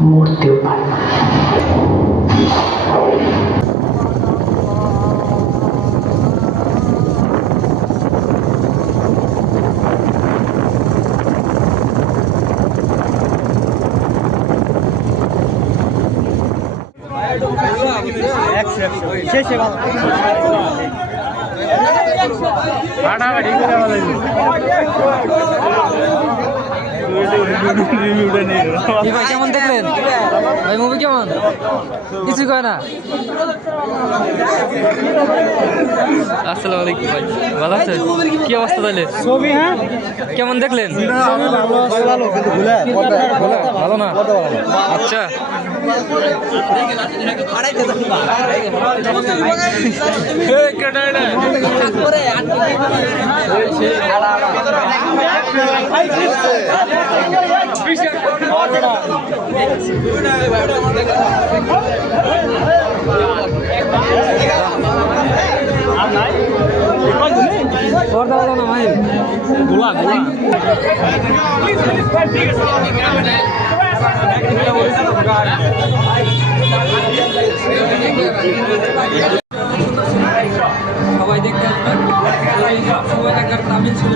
মরতেও পারে না কি ভাই কেমন দেখলেন? ভাই মুভি কেমন? কিছু কয় না। আসসালামু আলাইকুম ভাই। ভালো আছেন? কি অবস্থা তাহলে? ছবি হ্যাঁ? কেমন দেখলেন? ভালো না? আচ্ছা। পর্দা ভালো না ভাই গোলা গোলা সবাই দেখতে আসবেন। সবাই একবার তামিল ছিল